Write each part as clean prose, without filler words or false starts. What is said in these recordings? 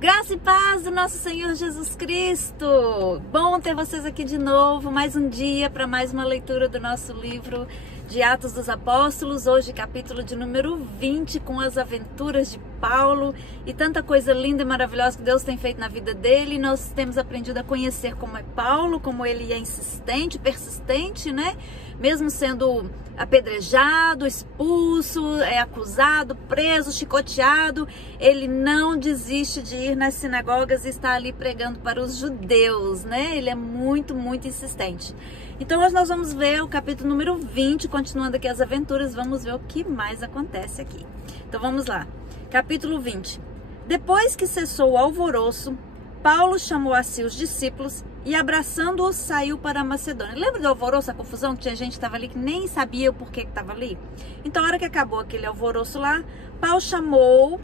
Graça e paz do nosso Senhor Jesus Cristo. Bom ter vocês aqui de novo, mais um dia para mais uma leitura do nosso livro de Atos dos Apóstolos. Hoje capítulo de número 20, com as aventuras de Paulo e tanta coisa linda e maravilhosa que Deus tem feito na vida dele. Nós temos aprendido a conhecer como é Paulo, como ele é insistente, persistente, né? Mesmo sendo apedrejado, expulso, acusado, preso, chicoteado, ele não desiste de ir nas sinagogas e estar ali pregando para os judeus, né? Ele é muito insistente. Então hoje nós vamos ver o capítulo número 20, continuando aqui as aventuras, vamos ver o que mais acontece aqui. Então vamos lá, capítulo 20. Depois que cessou o alvoroço, Paulo chamou a si os discípulos e, abraçando-os, saiu para a Macedônia. Lembra do alvoroço, a confusão, que tinha gente que estava ali que nem sabia o porquê que estava ali? Então, a hora que acabou aquele alvoroço lá, Paulo chamou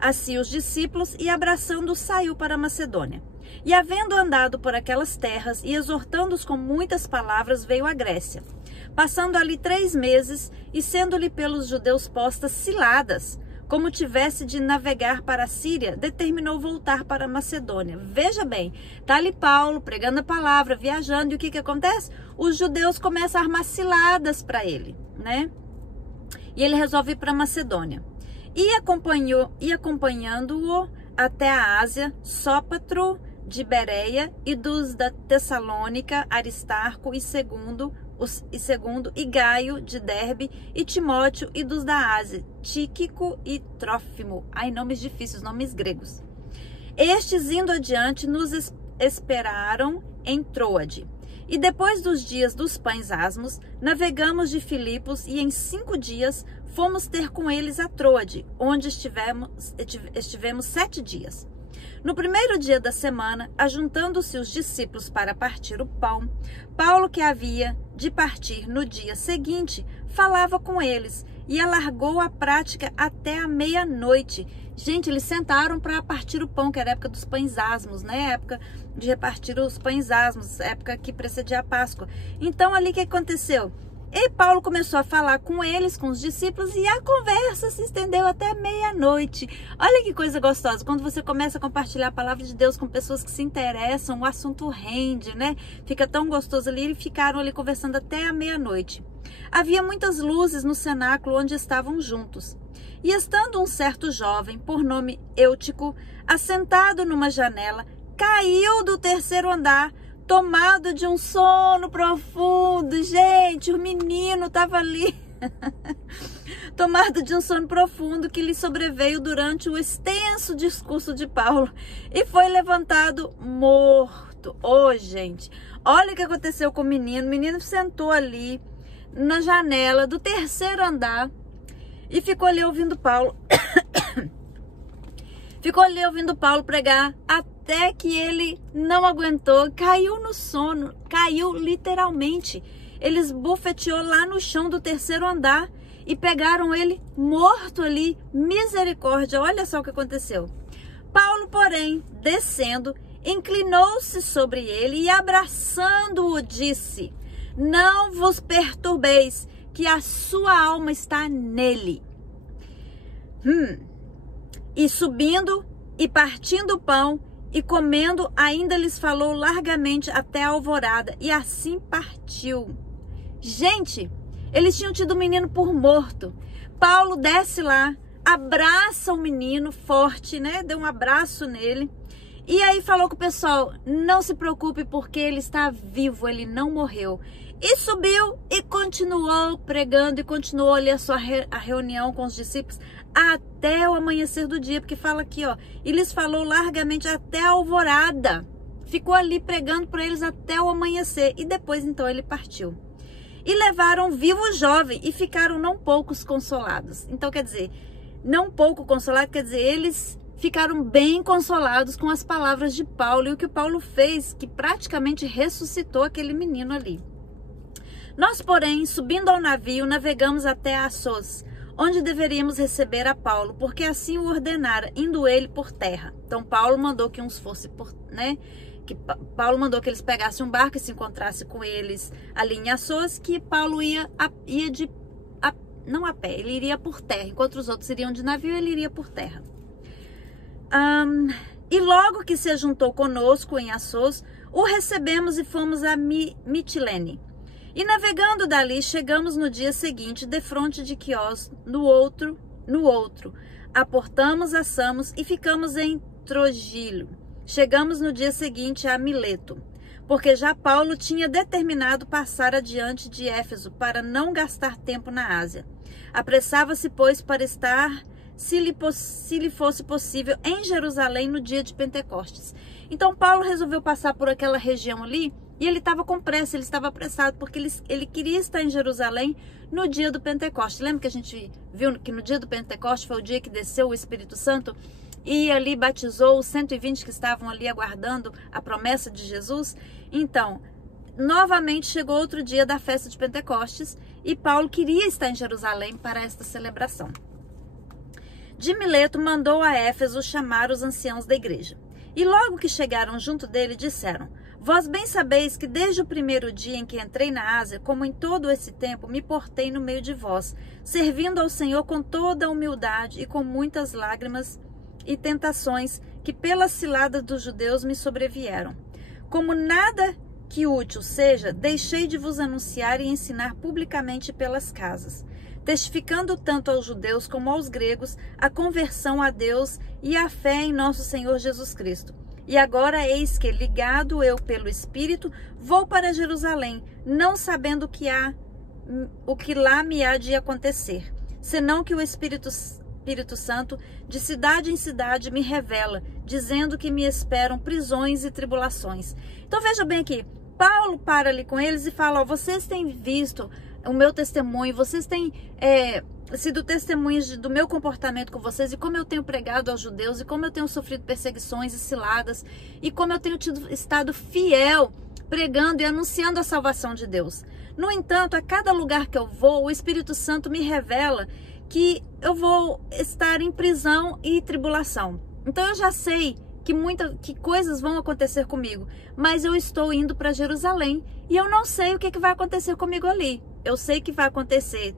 a si os discípulos e, abraçando-os, saiu para a Macedônia. E, havendo andado por aquelas terras e exortando-os com muitas palavras, veio à Grécia. Passando ali 3 meses e sendo-lhe pelos judeus postas ciladas, como tivesse de navegar para a Síria, determinou voltar para a Macedônia. Veja bem, está ali Paulo pregando a palavra, viajando, e o que acontece? Os judeus começam a armar ciladas para ele, né? E ele resolve ir para a Macedônia. E acompanhando-o até a Ásia, Sópatro de Bereia e dos da Tessalônica, Aristarco e segundo, e Gaio de Derbe, e Timóteo, e dos da Ásia, Tíquico e Trófimo. Ai, nomes difíceis, nomes gregos. Estes, indo adiante, nos esperaram em Troade. E depois dos dias dos pães asmos, navegamos de Filipos, e em 5 dias fomos ter com eles a Troade, onde estivemos 7 dias. No primeiro dia da semana, ajuntando-se os discípulos para partir o pão, Paulo, que havia de partir no dia seguinte, falava com eles e alargou a prática até a meia-noite. Gente, eles sentaram para partir o pão, que era a época dos pães asmos, né? A época de repartir os pães asmos, a época que precedia a Páscoa. Então, ali o que aconteceu? E Paulo começou a falar com eles, com os discípulos, e a conversa se estendeu até meia-noite. Olha que coisa gostosa, quando você começa a compartilhar a palavra de Deus com pessoas que se interessam, o assunto rende, né? Fica tão gostoso ali, e ficaram ali conversando até a meia-noite. Havia muitas luzes no cenáculo onde estavam juntos. E estando um certo jovem, por nome Eutico, assentado numa janela, caiu do 3º andar, tomado de um sono profundo. Gente, o menino estava ali, tomado de um sono profundo que lhe sobreveio durante o extenso discurso de Paulo, e foi levantado morto. Gente, olha o que aconteceu com o menino. O menino sentou ali na janela do 3º andar e ficou ali ouvindo Paulo. Ficou ali ouvindo Paulo pregar até que ele não aguentou, caiu no sono, caiu literalmente. Eles bufeteou lá no chão do 3º andar e pegaram ele morto ali. Misericórdia, olha só o que aconteceu. Paulo, porém, descendo, inclinou-se sobre ele e, abraçando-o, disse: não vos perturbeis, que a sua alma está nele. E subindo e partindo o pão e comendo, ainda lhes falou largamente até a alvorada, e assim partiu. Gente, eles tinham tido o menino por morto. Paulo desce lá, abraça o menino forte, né? Deu um abraço nele. E aí falou com o pessoal: não se preocupe, porque ele está vivo, ele não morreu. E subiu e continuou pregando, e continuou ali a reunião com os discípulos até o amanhecer do dia, porque fala aqui, ó, e lhes falou largamente até a alvorada. Ficou ali pregando para eles até o amanhecer, e depois então ele partiu. E levaram vivo o jovem, e ficaram não poucos consolados. Então, quer dizer, não pouco consolado, quer dizer, eles ficaram bem consolados com as palavras de Paulo e o que Paulo fez, que praticamente ressuscitou aquele menino ali. Nós, porém, subindo ao navio, navegamos até Assos, onde deveríamos receber a Paulo, porque assim o ordenara, indo ele por terra. Então Paulo mandou que uns fossem Paulo mandou que eles pegassem um barco e se encontrassem com eles ali em Assos, que Paulo não a pé, ele iria por terra, enquanto os outros iriam de navio, ele iria por terra. E logo que se ajuntou conosco em Assos, o recebemos e fomos a Mitilene. E navegando dali, chegamos no dia seguinte, defronte de Quios, no outro. Aportamos a Samos e ficamos em Trogilo. Chegamos no dia seguinte a Mileto, porque já Paulo tinha determinado passar adiante de Éfeso para não gastar tempo na Ásia. Apressava-se, pois, para estar, se lhe fosse possível, em Jerusalém no dia de Pentecostes. Então Paulo resolveu passar por aquela região ali e ele estava com pressa, ele estava apressado, porque ele queria estar em Jerusalém no dia do Pentecostes. Lembra que a gente viu que no dia do Pentecostes foi o dia que desceu o Espírito Santo e ali batizou os 120 que estavam ali aguardando a promessa de Jesus? Então, novamente chegou outro dia da festa de Pentecostes e Paulo queria estar em Jerusalém para esta celebração. De Mileto mandou a Éfeso chamar os anciãos da igreja. E logo que chegaram junto dele, disseram: Vós bem sabeis que desde o primeiro dia em que entrei na Ásia, como em todo esse tempo, me portei no meio de vós, servindo ao Senhor com toda a humildade e com muitas lágrimas e tentações que pelas ciladas dos judeus me sobrevieram. Como nada que útil seja, deixei de vos anunciar e ensinar publicamente pelas casas, testificando tanto aos judeus como aos gregos a conversão a Deus e a fé em nosso Senhor Jesus Cristo. E agora eis que, ligado eu pelo Espírito, vou para Jerusalém, não sabendo o que lá me há de acontecer, senão que o Espírito Santo, de cidade em cidade, me revela, dizendo que me esperam prisões e tribulações. Então veja bem aqui, Paulo para ali com eles e fala: vocês têm visto o meu testemunho, vocês têm sido testemunhas do meu comportamento com vocês e como eu tenho pregado aos judeus e como eu tenho sofrido perseguições e ciladas e como eu tenho estado fiel pregando e anunciando a salvação de Deus. No entanto, a cada lugar que eu vou, o Espírito Santo me revela que eu vou estar em prisão e tribulação. Então eu já sei que coisas vão acontecer comigo, mas eu estou indo para Jerusalém e eu não sei o que vai acontecer comigo ali. Eu sei que vai acontecer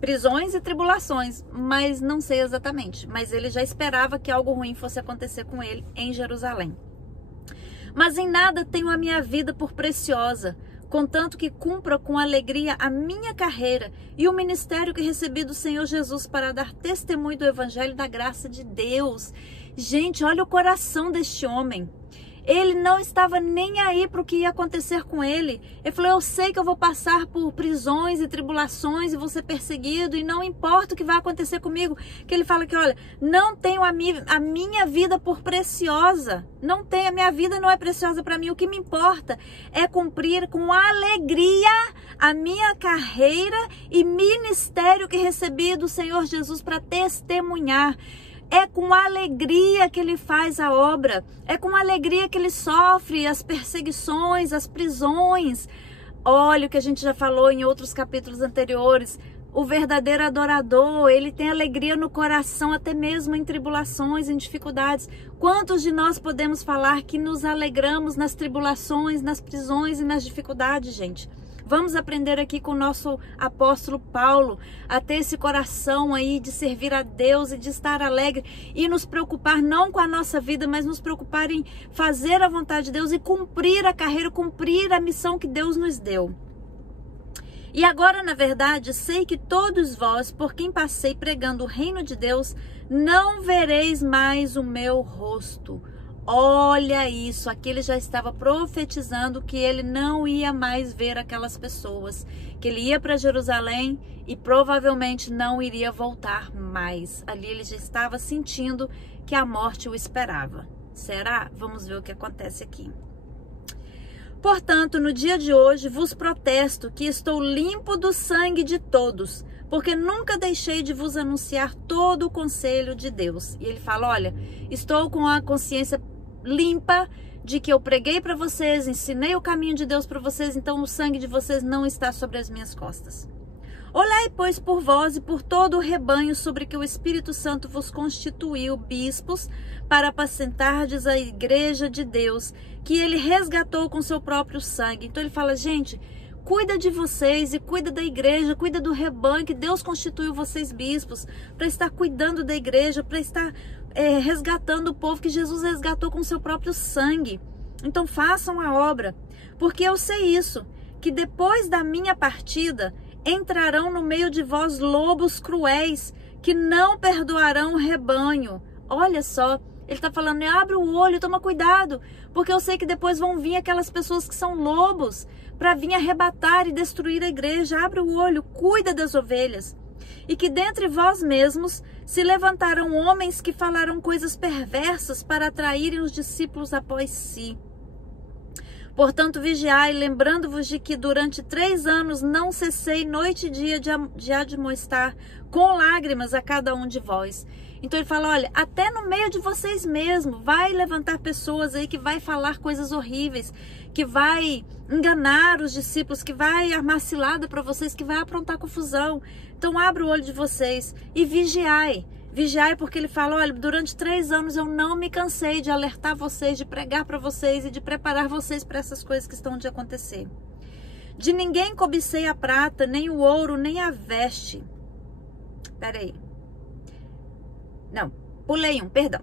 prisões e tribulações, mas não sei exatamente. Mas ele já esperava que algo ruim fosse acontecer com ele em Jerusalém. Mas em nada tenho a minha vida por preciosa, contanto que cumpra com alegria a minha carreira e o ministério que recebi do Senhor Jesus para dar testemunho do Evangelho da graça de Deus. Gente, olha o coração deste homem. Ele não estava nem aí para o que ia acontecer com ele. Ele falou: eu sei que eu vou passar por prisões e tribulações e vou ser perseguido e não importa o que vai acontecer comigo. Que ele fala que, olha, não tenho a minha vida por preciosa. Não tenho, a minha vida não é preciosa para mim. O que me importa é cumprir com alegria a minha carreira e ministério que recebi do Senhor Jesus para testemunhar. É com alegria que ele faz a obra, é com alegria que ele sofre as perseguições, as prisões. Olha o que a gente já falou em outros capítulos anteriores. O verdadeiro adorador, ele tem alegria no coração, até mesmo em tribulações, em dificuldades. Quantos de nós podemos falar que nos alegramos nas tribulações, nas prisões e nas dificuldades, gente? Vamos aprender aqui com o nosso apóstolo Paulo a ter esse coração aí de servir a Deus e de estar alegre e nos preocupar não com a nossa vida, mas nos preocupar em fazer a vontade de Deus e cumprir a carreira, cumprir a missão que Deus nos deu. E agora, na verdade, sei que todos vós, por quem passei pregando o reino de Deus, não vereis mais o meu rosto. Olha isso, aqui ele já estava profetizando que ele não ia mais ver aquelas pessoas, que ele ia para Jerusalém e provavelmente não iria voltar mais. Ali ele já estava sentindo que a morte o esperava. Será? Vamos ver o que acontece aqui. Portanto, no dia de hoje vos protesto que estou limpo do sangue de todos, porque nunca deixei de vos anunciar todo o conselho de Deus. E ele fala: olha, estou com a consciência limpa de que eu preguei para vocês, ensinei o caminho de Deus para vocês, então o sangue de vocês não está sobre as minhas costas. Olhai, pois, por vós e por todo o rebanho sobre que o Espírito Santo vos constituiu bispos para apacentardes a igreja de Deus, que ele resgatou com seu próprio sangue. Então ele fala: gente, cuida de vocês e cuida da igreja, cuida do rebanho, que Deus constituiu vocês bispos para estar cuidando da igreja, para estar resgatando o povo que Jesus resgatou com seu próprio sangue. Então façam a obra, porque eu sei isso, que depois da minha partida entrarão no meio de vós lobos cruéis, que não perdoarão o rebanho. Olha só, ele está falando, abre o olho, toma cuidado, porque eu sei que depois vão vir aquelas pessoas que são lobos, para vir arrebatar e destruir a igreja. Abre o olho, cuida das ovelhas. E que dentre vós mesmos se levantarão homens que falarão coisas perversas para atraírem os discípulos após si. Portanto, vigiai, lembrando-vos de que durante 3 anos não cessei noite e dia de admoestar com lágrimas a cada um de vós. Então ele fala, olha, até no meio de vocês mesmos, vai levantar pessoas aí que vai falar coisas horríveis, que vai enganar os discípulos, que vai armar cilada para vocês, que vai aprontar confusão. Então abra o olho de vocês e vigiai. Vigiai, porque ele fala, olha, durante 3 anos eu não me cansei de alertar vocês, de pregar para vocês e de preparar vocês para essas coisas que estão de acontecer. De ninguém cobicei a prata, nem o ouro, nem a veste. Peraí. Não, pulei perdão.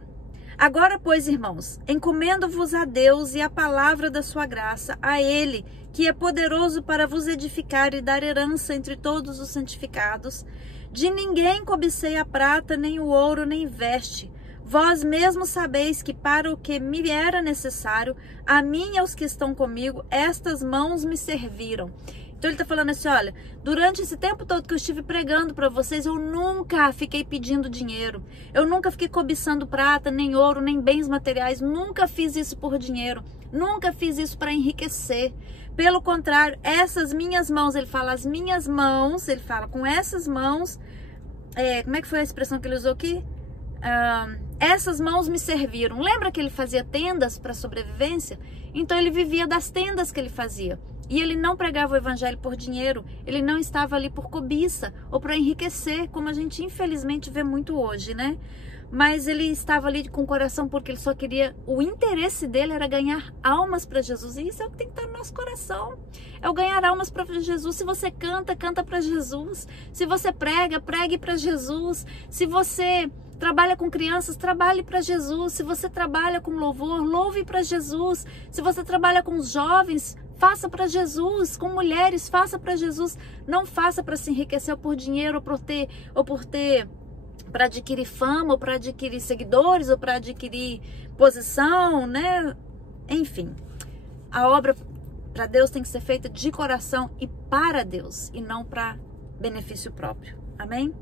Agora, pois, irmãos, encomendo-vos a Deus e a palavra da sua graça, a Ele, que é poderoso para vos edificar e dar herança entre todos os santificados. De ninguém cobicei a prata, nem o ouro, nem veste. Vós mesmos sabeis que para o que me era necessário, a mim e aos que estão comigo, estas mãos me serviram. Então ele está falando assim, olha, durante esse tempo todo que eu estive pregando para vocês, eu nunca fiquei pedindo dinheiro. Eu nunca fiquei cobiçando prata, nem ouro, nem bens materiais. Nunca fiz isso por dinheiro. Nunca fiz isso para enriquecer. Pelo contrário, essas minhas mãos, ele fala, as minhas mãos, ele fala, com essas mãos, como é que foi a expressão que ele usou aqui? Essas mãos me serviram. Lembra que ele fazia tendas para sobrevivência? Então ele vivia das tendas que ele fazia. E ele não pregava o evangelho por dinheiro, ele não estava ali por cobiça ou para enriquecer, como a gente infelizmente vê muito hoje, né? Mas ele estava ali com o coração porque ele só queria, o interesse dele era ganhar almas para Jesus. E isso é o que tem que estar no nosso coração, é o ganhar almas para Jesus. Se você canta, canta para Jesus. Se você prega, pregue para Jesus. Se você trabalha com crianças, trabalhe para Jesus. Se você trabalha com louvor, louve para Jesus. Se você trabalha com os jovens, faça para Jesus. Com mulheres, faça para Jesus. Não faça para se enriquecer por dinheiro ou por ter para adquirir fama, ou para adquirir seguidores, ou para adquirir posição, né? Enfim, a obra para Deus tem que ser feita de coração e para Deus, e não para benefício próprio. Amém?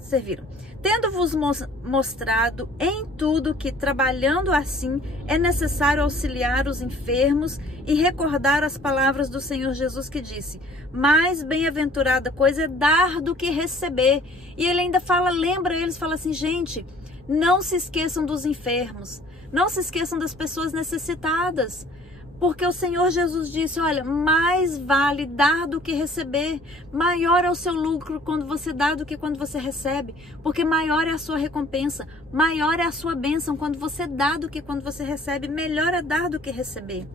Serviram. Tendo-vos mostrado em tudo que, trabalhando assim, é necessário auxiliar os enfermos e recordar as palavras do Senhor Jesus que disse, mais bem-aventurada coisa é dar do que receber. E ele ainda fala, lembra eles, fala assim, gente, não se esqueçam dos enfermos, não se esqueçam das pessoas necessitadas. Porque o Senhor Jesus disse, olha, mais vale dar do que receber. Maior é o seu lucro quando você dá do que quando você recebe. Porque maior é a sua recompensa. Maior é a sua bênção quando você dá do que quando você recebe. Melhor é dar do que receber.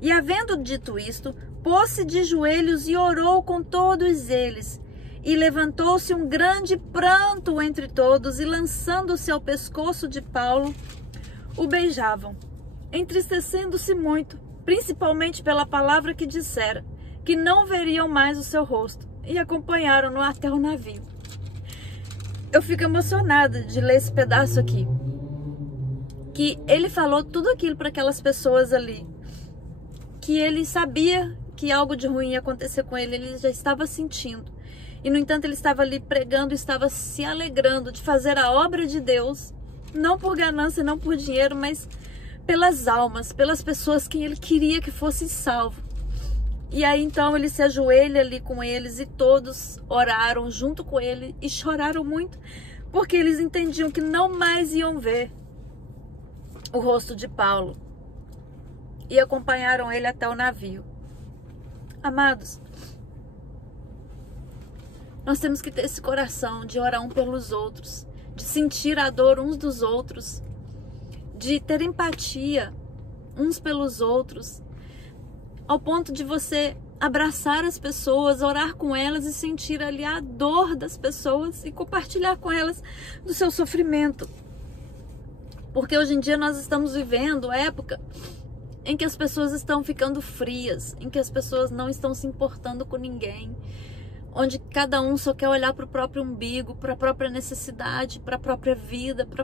E havendo dito isto, pôs-se de joelhos e orou com todos eles. E levantou-se um grande pranto entre todos e lançando-se ao pescoço de Paulo, o beijavam, entristecendo-se muito, principalmente pela palavra que dissera, que não veriam mais o seu rosto, e acompanharam-no até o navio. Eu fico emocionada de ler esse pedaço aqui, que ele falou tudo aquilo para aquelas pessoas ali, que ele sabia que algo de ruim ia acontecer com ele já estava sentindo, e no entanto ele estava ali pregando, estava se alegrando de fazer a obra de Deus, não por ganância, não por dinheiro, mas pelas almas, pelas pessoas que ele queria que fossem salvos. E aí então ele se ajoelha ali com eles e todos oraram junto com ele e choraram muito, porque eles entendiam que não mais iam ver o rosto de Paulo, e acompanharam ele até o navio. Amados, nós temos que ter esse coração de orar um pelos outros, de sentir a dor uns dos outros, de ter empatia uns pelos outros, ao ponto de você abraçar as pessoas, orar com elas e sentir ali a dor das pessoas e compartilhar com elas do seu sofrimento. Porque hoje em dia nós estamos vivendo época em que as pessoas estão ficando frias, em que as pessoas não estão se importando com ninguém, onde cada um só quer olhar para o próprio umbigo, para a própria necessidade, para a própria vida, para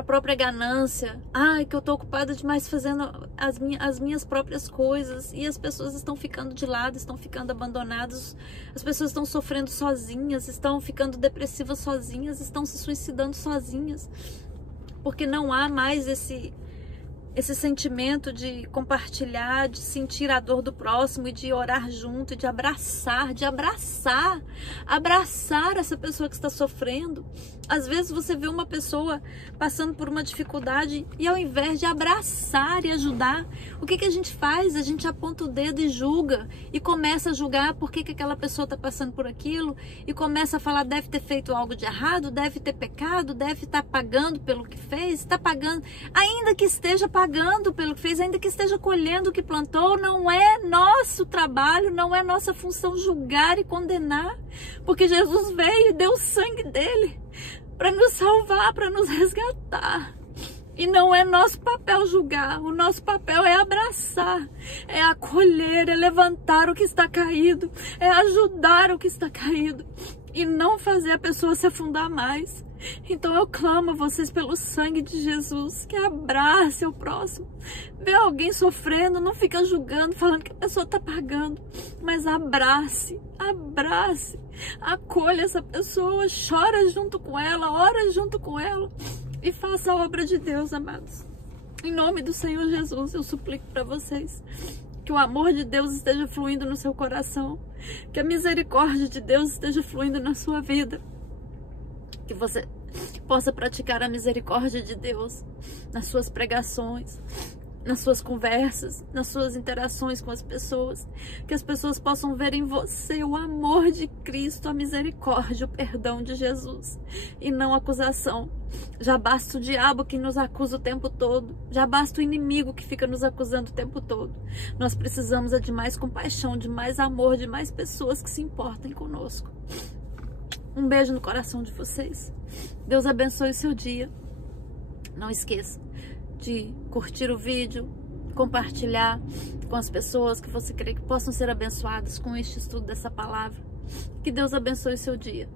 a própria ganância. Ai, que eu tô ocupada demais fazendo as minhas próprias coisas, e as pessoas estão ficando de lado, estão ficando abandonadas, as pessoas estão sofrendo sozinhas, estão ficando depressivas sozinhas, estão se suicidando sozinhas, porque não há mais esse sentimento de compartilhar, de sentir a dor do próximo e de orar junto, de abraçar essa pessoa que está sofrendo. Às vezes você vê uma pessoa passando por uma dificuldade e ao invés de abraçar e ajudar, o que a gente faz? A gente aponta o dedo e julga, e começa a julgar por que aquela pessoa está passando por aquilo, e começa a falar, deve ter feito algo de errado, deve ter pecado, deve estar pagando pelo que fez, está pagando, ainda que esteja pagando pelo que fez, ainda que esteja colhendo o que plantou. Não é nosso trabalho, não é nossa função julgar e condenar, porque Jesus veio e deu o sangue dele para nos salvar, para nos resgatar. E não é nosso papel julgar, o nosso papel é abraçar, é acolher, é levantar o que está caído, é ajudar o que está caído, e não fazer a pessoa se afundar mais. Então eu clamo a vocês pelo sangue de Jesus, que abrace o próximo. Vê alguém sofrendo, não fica julgando, falando que a pessoa está pagando, mas abrace, acolha essa pessoa, chora junto com ela, ora junto com ela e faça a obra de Deus, amados. Em nome do Senhor Jesus, eu suplico para vocês que o amor de Deus esteja fluindo no seu coração, que a misericórdia de Deus esteja fluindo na sua vida, que você possa praticar a misericórdia de Deus nas suas pregações, nas suas conversas, nas suas interações com as pessoas, que as pessoas possam ver em você o amor de Cristo, a misericórdia, o perdão de Jesus, e não acusação. Já basta o diabo que nos acusa o tempo todo, já basta o inimigo que fica nos acusando o tempo todo. Nós precisamos de mais compaixão, de mais amor, de mais pessoas que se importem conosco. Um beijo no coração de vocês. Deus abençoe o seu dia. Não esqueça de curtir o vídeo, compartilhar com as pessoas que você crê que possam ser abençoadas com este estudo dessa palavra. Que Deus abençoe o seu dia.